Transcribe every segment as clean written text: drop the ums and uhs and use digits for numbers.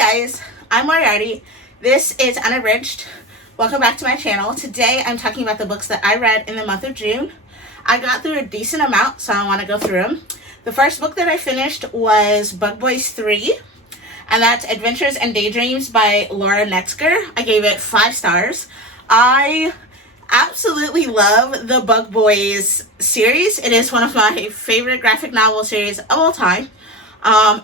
Hi guys, I'm Moriarty. This is Unabridged. Welcome back to my channel. Today I'm talking about the books that I read in the month of June. I got through a decent amount, so I want to go through them. The first book that I finished was Bug Boys 3, and that's Adventures and Daydreams by Laura Netzger. I gave it 5 stars. I absolutely love the Bug Boys series. It is one of my favorite graphic novel series of all time.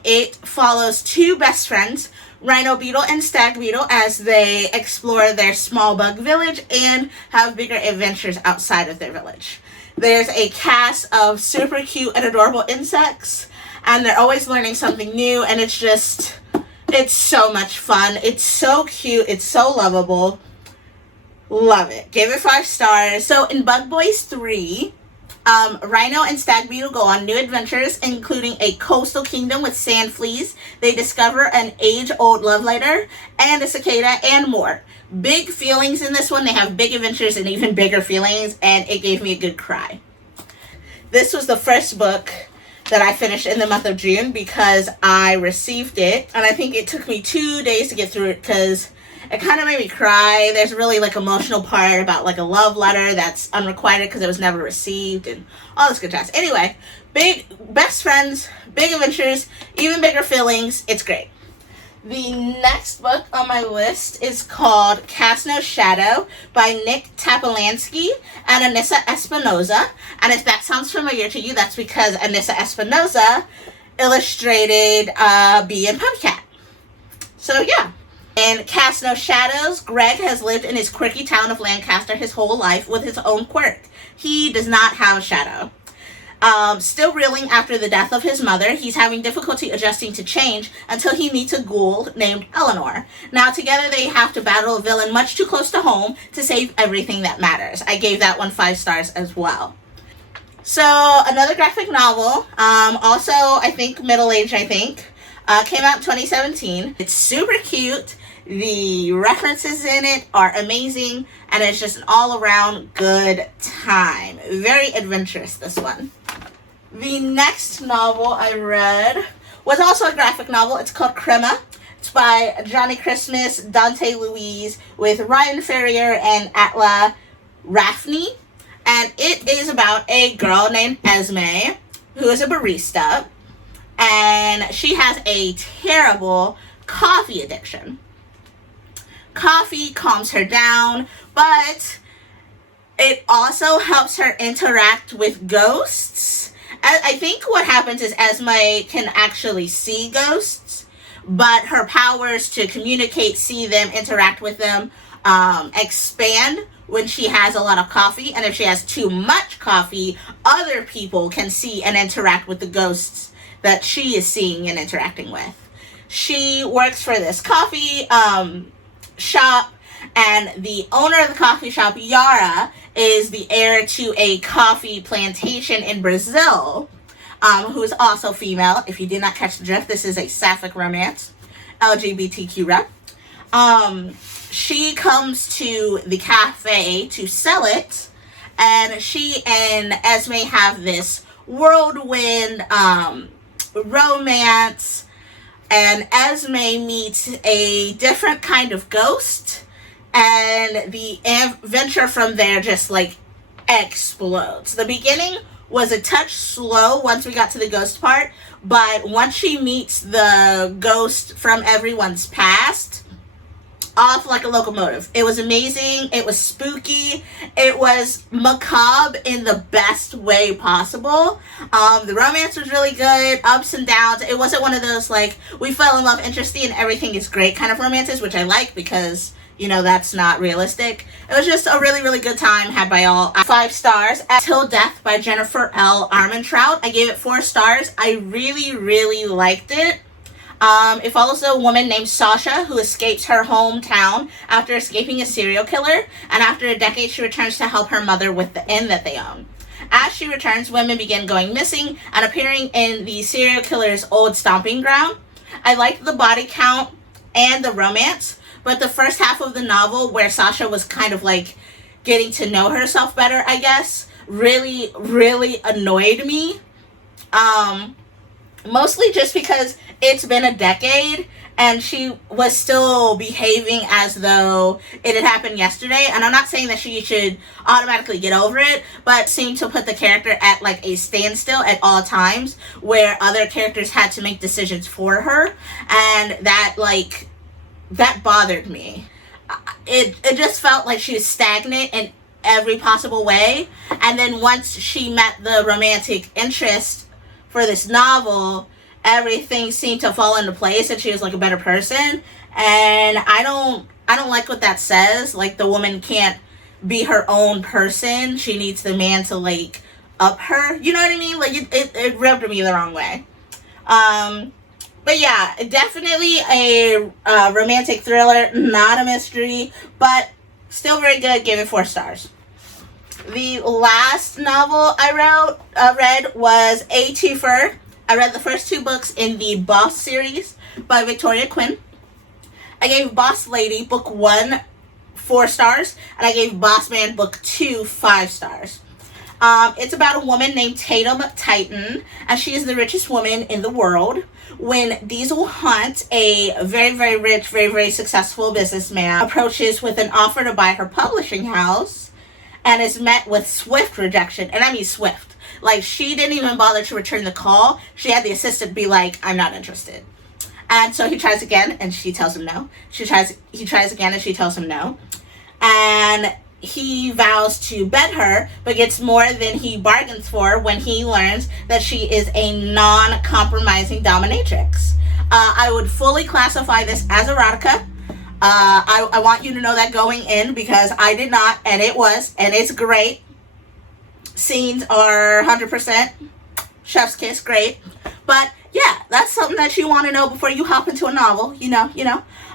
It follows 2 best friends, Rhino Beetle and Stag Beetle, as they explore their small bug village and have bigger adventures outside of their village. There's a cast of super cute and adorable insects, and they're always learning something new, and it's so much fun. It's so cute. It's so lovable. Love it. Gave it 5 stars. So in Bug Boys 3, Rhino and Stag Beetle go on new adventures, including a coastal kingdom with sand fleas. They discover an age-old love letter and a cicada and more. Big feelings in this one. They have big adventures and even bigger feelings, and it gave me a good cry. This was the first book that I finished in the month of June because I received it, and I think it took me 2 days to get through it because it kind of made me cry. There's a really emotional part about a love letter that's unrequited because it was never received and all this good jazz. Anyway, big best friends, big adventures, even bigger feelings. It's great. The next book on my list is called Cast No Shadow by Nick Tapolansky and Anissa Espinoza. And if that sounds familiar to you, that's because Anissa Espinoza illustrated Bee and Pumpcat. So yeah. In Cast No Shadows, Greg has lived in his quirky town of Lancaster his whole life with his own quirk. He does not have a shadow. Still reeling after the death of his mother, he's having difficulty adjusting to change until he meets a ghoul named Eleanor. Now together they have to battle a villain much too close to home to save everything that matters. I gave that one 5 stars as well. So another graphic novel, also I think middle-aged, came out in 2017. It's super cute. The references in it are amazing, and it's just an all-around good time. Very adventurous, this one. The next novel I read was also a graphic novel. It's called Crema. It's by Johnny Christmas, Dante Louise, with Ryan Ferrier and Atla Rafney. And it is about a girl named Esme, who is a barista, and she has a terrible coffee addiction. Coffee calms her down, but it also helps her interact with ghosts. I think what happens is Esme can actually see ghosts, but her powers to communicate, see them, interact with them, expand when she has a lot of coffee. And if she has too much coffee, other people can see and interact with the ghosts that she is seeing and interacting with. She works for this coffee shop, and the owner of the coffee shop, Yara, is the heir to a coffee plantation in Brazil, who is also female. If you did not catch the drift, this is a sapphic romance, LGBTQ rep. She comes to the cafe to sell it, and she and Esme have this whirlwind romance, and Esme meets a different kind of ghost, and the adventure from there just explodes. The beginning was a touch slow once we got to the ghost part, but once she meets the ghost from everyone's past, off like a locomotive. It was amazing. It was spooky. It was macabre in the best way possible. The romance was really good, ups and downs. It wasn't one of those we fell in love instantly and everything is great kind of romances, which I like because that's not realistic. It was just a really, really good time had by all. 5 stars. Till Death by Jennifer L. Armentrout. I gave it 4 stars. I really, really liked it. It follows a woman named Sasha who escapes her hometown after escaping a serial killer, and after a decade she returns to help her mother with the inn that they own. As she returns, women begin going missing and appearing in the serial killer's old stomping ground. I liked the body count and the romance, but the first half of the novel, where Sasha was kind of getting to know herself better, I guess, really, really annoyed me. Mostly just because it's been a decade and she was still behaving as though it had happened yesterday. And I'm not saying that she should automatically get over it, but seemed to put the character at like a standstill at all times, where other characters had to make decisions for her, and that bothered me. It just felt like she was stagnant in every possible way. And then once she met the romantic interest for this novel, everything seemed to fall into place and she was like a better person. And I don't like what that says. Like, the woman can't be her own person. She needs the man to like up her. You know what I mean? Like, it rubbed me the wrong way. But yeah, definitely a romantic thriller, not a mystery, but still very good. Give it 4 stars. The last novel I read was A Twofer. I read the first 2 books in the Boss series by Victoria Quinn. I gave Boss Lady book 1 4 stars, and I gave Boss Man book 2 5 stars. It's about a woman named Tatum Titan, and she is the richest woman in the world. When Diesel Hunt, a very, very rich, very, very successful businessman, approaches with an offer to buy her publishing house, and is met with swift rejection. And I mean swift. Like, she didn't even bother to return the call. She had the assistant be like, I'm not interested. And so he tries again, and she tells him no. He tries again, and she tells him no. And he vows to bed her, but gets more than he bargains for when he learns that she is a non-compromising dominatrix. I would fully classify this as erotica. I want you to know that going in, because I did not, and it's great. Scenes are 100% chef's kiss, great. But yeah, that's something that you want to know before you hop into a novel, you know.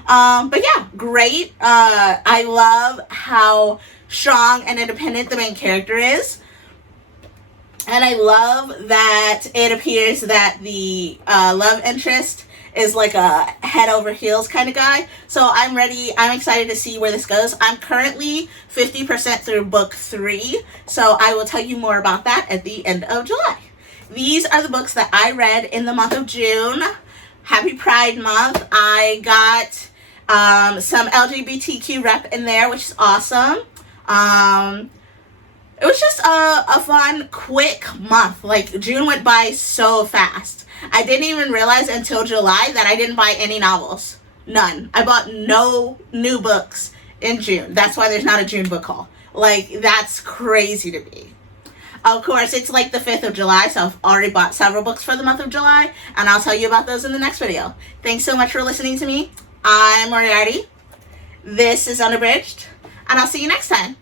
But yeah, great. I love how strong and independent the main character is. And I love that it appears that the love interest is like a head over heels kind of guy. So I'm excited to see where this goes. I'm currently 50% through book 3. So I will tell you more about that at the end of July. These are the books that I read in the month of June. Happy Pride Month. I got some LGBTQ rep in there, which is awesome. It was just a fun, quick month. Like, June went by so fast. I didn't even realize until July that I didn't buy any novels. None. I bought no new books in June. That's why there's not a June book haul. Like, that's crazy to me. Of course, it's like the 5th of July, so I've already bought several books for the month of July, and I'll tell you about those in the next video. Thanks so much for listening to me. I'm Moriarty. This is Unabridged, and I'll see you next time.